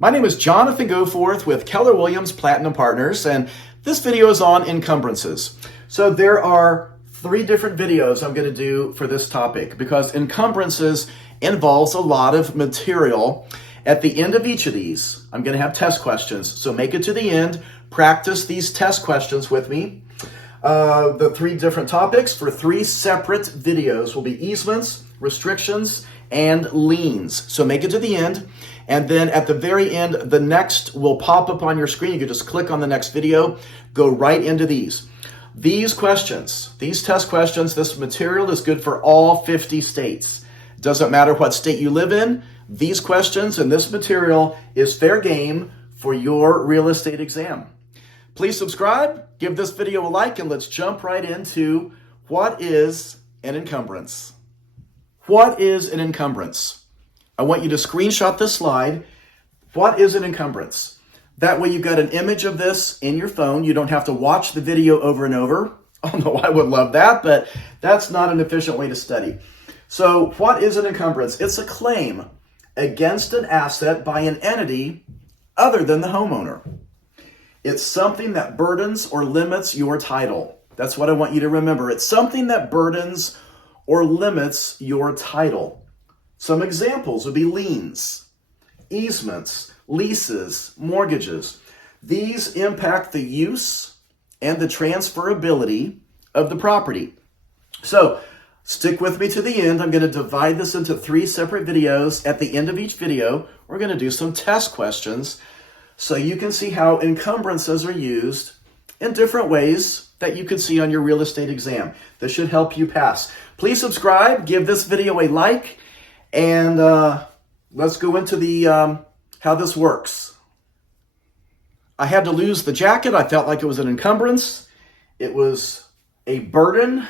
My name is Jonathan Goforth with Keller Williams Platinum Partners, and this video is on encumbrances. So there are 3 different videos I'm going to do for this topic because encumbrances involves a lot of material. At the end of each of these, I'm going to have test questions. So make it to the end, practice these test questions with me. The 3 different topics for 3 separate videos will be easements, restrictions, and liens. So make it to the end. And then at the very end, the next will pop up on your screen. You can just click on the next video, go right into these. These questions, these test questions, this material is good for all 50 states. It doesn't matter what state you live in. These questions and this material is fair game for your real estate exam. Please subscribe, give this video a like, and let's jump right into what is an encumbrance. What is an encumbrance? I want you to screenshot this slide. What is an encumbrance? That way you've got an image of this in your phone. You don't have to watch the video over and over. Oh no, I would love that, but that's not an efficient way to study. So what is an encumbrance? It's a claim against an asset by an entity other than the homeowner. It's something that burdens or limits your title. That's what I want you to remember. It's something that burdens or limits your title. Some examples would be liens, easements, leases, mortgages. These impact the use and the transferability of the property. So stick with me to the end. I'm going to divide this into 3 separate videos. At the end of each video, we're going to do some test questions so you can see how encumbrances are used in different ways that you can see on your real estate exam. This should help you pass. Please subscribe, give this video a like, and let's go into the how this works. I had to lose the jacket. I felt like it was an encumbrance. It was a burden.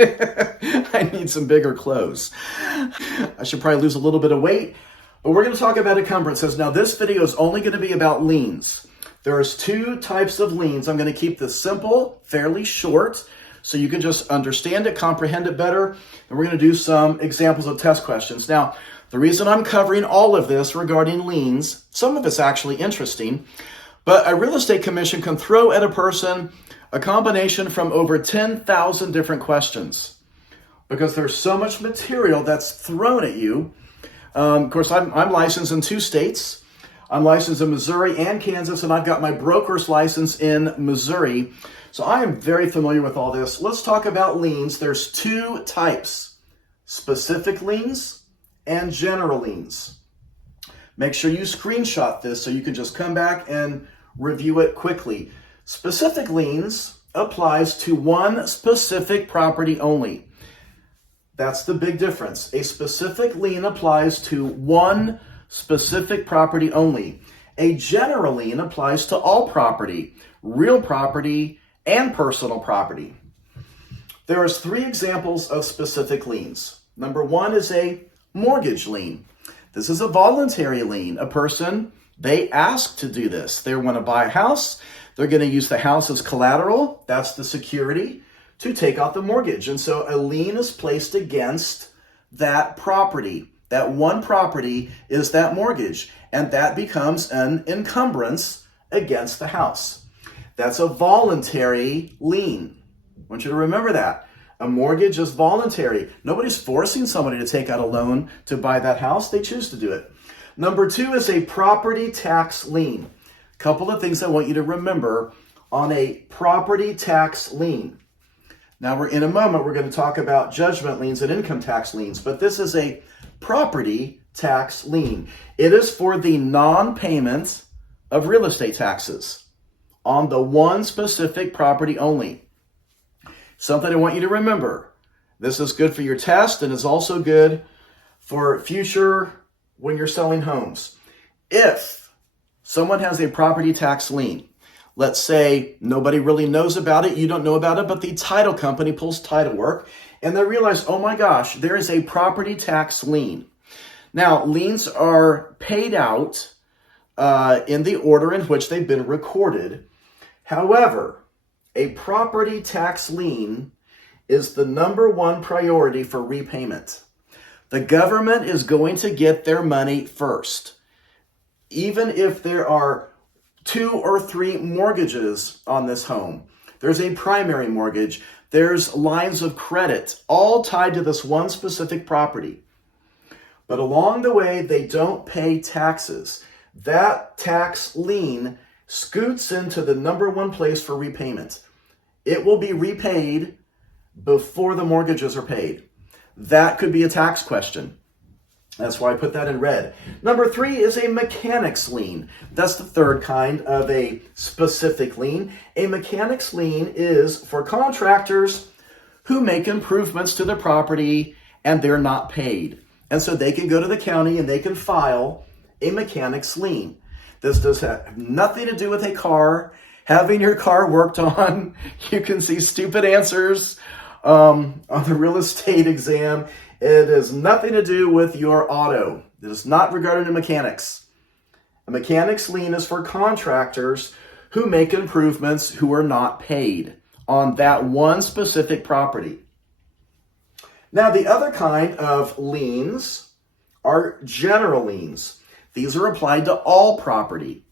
I need some bigger clothes. I should probably lose a little bit of weight. But we're going to talk about encumbrances. Now, this video is only going to be about liens. There's 2 types of liens. I'm going to keep this simple, fairly short, so you can just understand it, comprehend it better. And we're going to do some examples of test questions. Now, the reason I'm covering all of this regarding liens, some of it's actually interesting, but a real estate commission can throw at a person a combination from over 10,000 different questions because there's so much material that's thrown at you. Of course, I'm licensed in 2 states. I'm licensed in Missouri and Kansas, and I've got my broker's license in Missouri. So I am very familiar with all this. Let's talk about liens. There's 2 types, specific liens and general liens. Make sure you screenshot this so you can just come back and review it quickly. Specific liens applies to one specific property only. That's the big difference. A specific lien applies to one specific property only. A general lien applies to all property, real property, and personal property. There is 3 examples of specific liens. Number 1 is a mortgage lien. This is a voluntary lien. A person, they ask to do this. They want to buy a house. They're going to use the house as collateral. That's the security to take out the mortgage. And so a lien is placed against that property. That one property is that mortgage, and that becomes an encumbrance against the house. That's a voluntary lien. I want you to remember that. A mortgage is voluntary. Nobody's forcing somebody to take out a loan to buy that house. They choose to do it. Number 2 is a property tax lien. A couple of things I want you to remember on a property tax lien. Now, in a moment, we're going to talk about judgment liens and income tax liens, but this is a property tax lien. It is for the non-payment of real estate taxes on the one specific property only. Something I want you to remember. This is good for your test and is also good for future when you're selling homes. If someone has a property tax lien, let's say nobody really knows about it, you don't know about it, but the title company pulls title work and they realize, oh my gosh, there is a property tax lien. Now, liens are paid out in the order in which they've been recorded. However, a property tax lien is the number 1 priority for repayment. The government is going to get their money first. even if there are 2 or 3 mortgages on this home, there's a primary mortgage, there's lines of credit, all tied to this one specific property. But along the way, they don't pay taxes. That tax lien scoots into the number one place for repayment. It will be repaid before the mortgages are paid. That could be a tax question. That's why I put that in red. Number 3 is a mechanic's lien. That's the third kind of a specific lien. A mechanic's lien is for contractors who make improvements to their property and they're not paid. And so they can go to the county and they can file a mechanic's lien. This does have nothing to do with a car, having your car worked on. You can see stupid answers on the real estate exam. It has nothing to do with your auto. It is not regarding to mechanics. A mechanic's lien is for contractors who make improvements who are not paid on that one specific property. Now, the other kind of liens are general liens. These are applied to all property,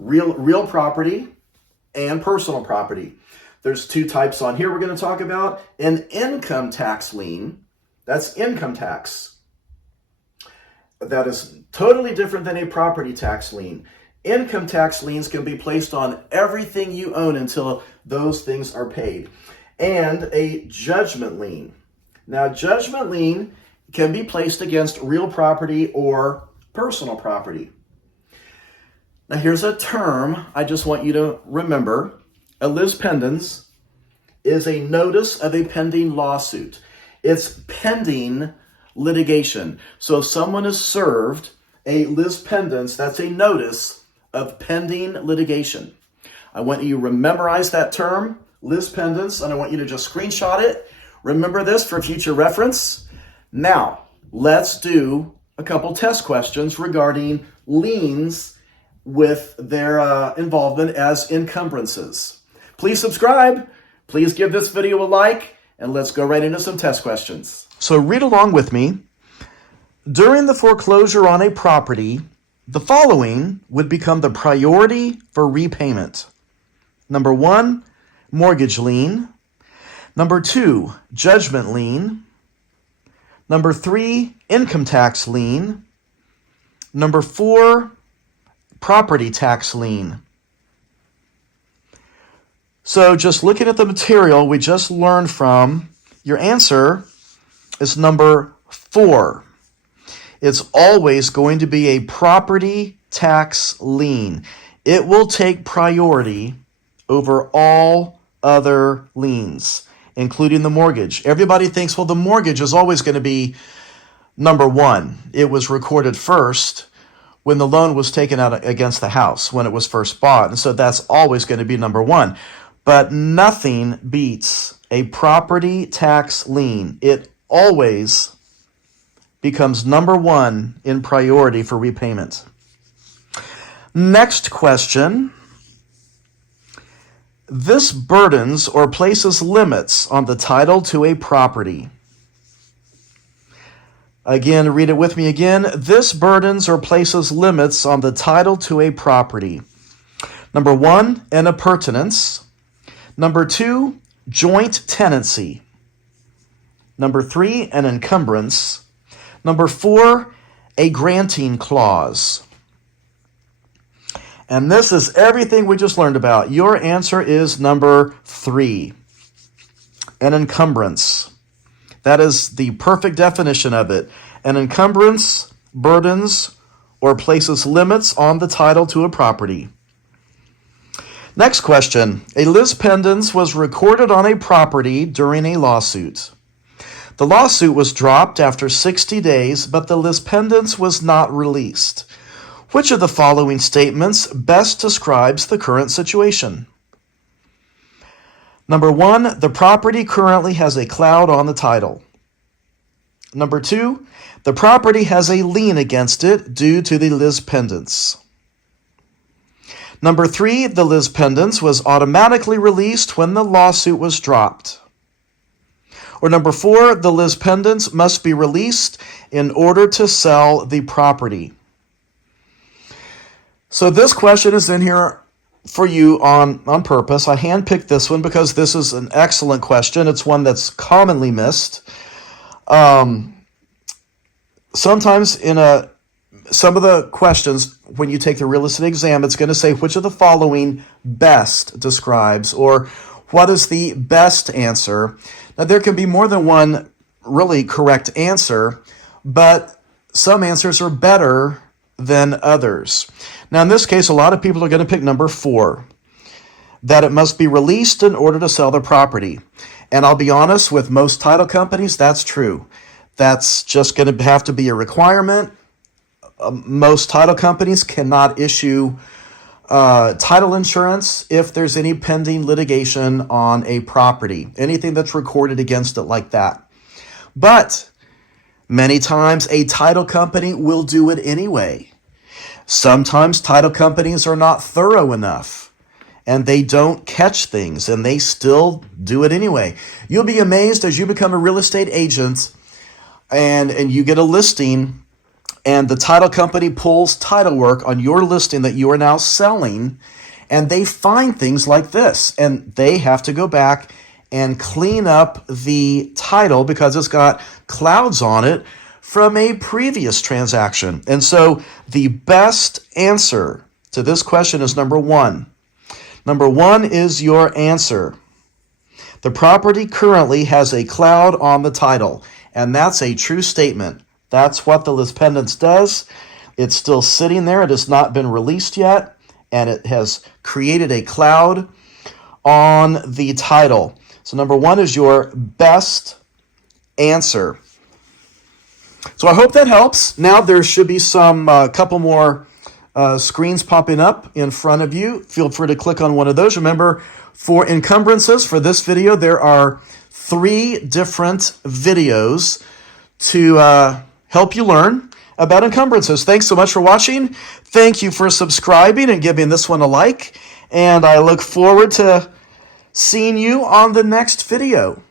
real property and personal property. There's 2 types on here we're going to talk about. An income tax lien. That's income tax. That is totally different than a property tax lien. Income tax liens can be placed on everything you own until those things are paid. And a judgment lien. Now, judgment lien can be placed against real property or personal property. Now, here's a term I just want you to remember. A lis pendens is a notice of a pending lawsuit. It's pending litigation. So if someone is served a lis pendens, that's a notice of pending litigation. I want you to memorize that term, lis pendens, and I want you to just screenshot it. Remember this for future reference. Now, let's do a couple test questions regarding liens with their involvement as encumbrances. Please subscribe. Please give this video a like. And let's go right into some test questions. So read along with me. During the foreclosure on a property, the following would become the priority for repayment. Number 1, mortgage lien. Number 2, judgment lien. Number 3, income tax lien. Number 4, property tax lien. So just looking at the material we just learned from, your answer is number 4. It's always going to be a property tax lien. It will take priority over all other liens, including the mortgage. Everybody thinks, well, the mortgage is always going to be number 1. It was recorded first when the loan was taken out against the house, when it was first bought. And so that's always going to be number 1. But nothing beats a property tax lien. It always becomes number 1 in priority for repayment. Next question. This burdens or places limits on the title to a property. Again, read it with me again. This burdens or places limits on the title to a property. Number 1, an appurtenance. Number 2, joint tenancy. Number 3, an encumbrance. Number 4, a granting clause. And this is everything we just learned about. Your answer is number 3, an encumbrance. That is the perfect definition of it. An encumbrance burdens or places limits on the title to a property. Next question. A lis pendens was recorded on a property during a lawsuit. The lawsuit was dropped after 60 days, but the lis pendens was not released. Which of the following statements best describes the current situation? Number 1, the property currently has a cloud on the title. Number 2, the property has a lien against it due to the lis pendens. Number 3, the lis pendens was automatically released when the lawsuit was dropped. Or number 4, the lis pendens must be released in order to sell the property. So this question is in here for you on purpose. I handpicked this one because this is an excellent question. It's one that's commonly missed. Sometimes some of the questions, when you take the real estate exam, it's going to say which of the following best describes, or what is the best answer. Now, there can be more than one really correct answer, but some answers are better than others. Now, in this case, a lot of people are going to pick number 4, that it must be released in order to sell the property. And I'll be honest, with most title companies, that's true. That's just going to have to be a requirement. Most title companies cannot issue title insurance if there's any pending litigation on a property, anything that's recorded against it like that. But many times a title company will do it anyway. Sometimes title companies are not thorough enough and they don't catch things and they still do it anyway. You'll be amazed as you become a real estate agent and you get a listing and the title company pulls title work on your listing that you are now selling, and they find things like this, and they have to go back and clean up the title because it's got clouds on it from a previous transaction. And so the best answer to this question is number 1. Number 1 is your answer. The property currently has a cloud on the title, and that's a true statement. That's what the lis pendens does. It's still sitting there. It has not been released yet, and it has created a cloud on the title. So number 1 is your best answer. So I hope that helps. Now there should be some couple more screens popping up in front of you. Feel free to click on one of those. Remember, for encumbrances, for this video, there are 3 different videos to help you learn about encumbrances. Thanks so much for watching. Thank you for subscribing and giving this one a like. And I look forward to seeing you on the next video.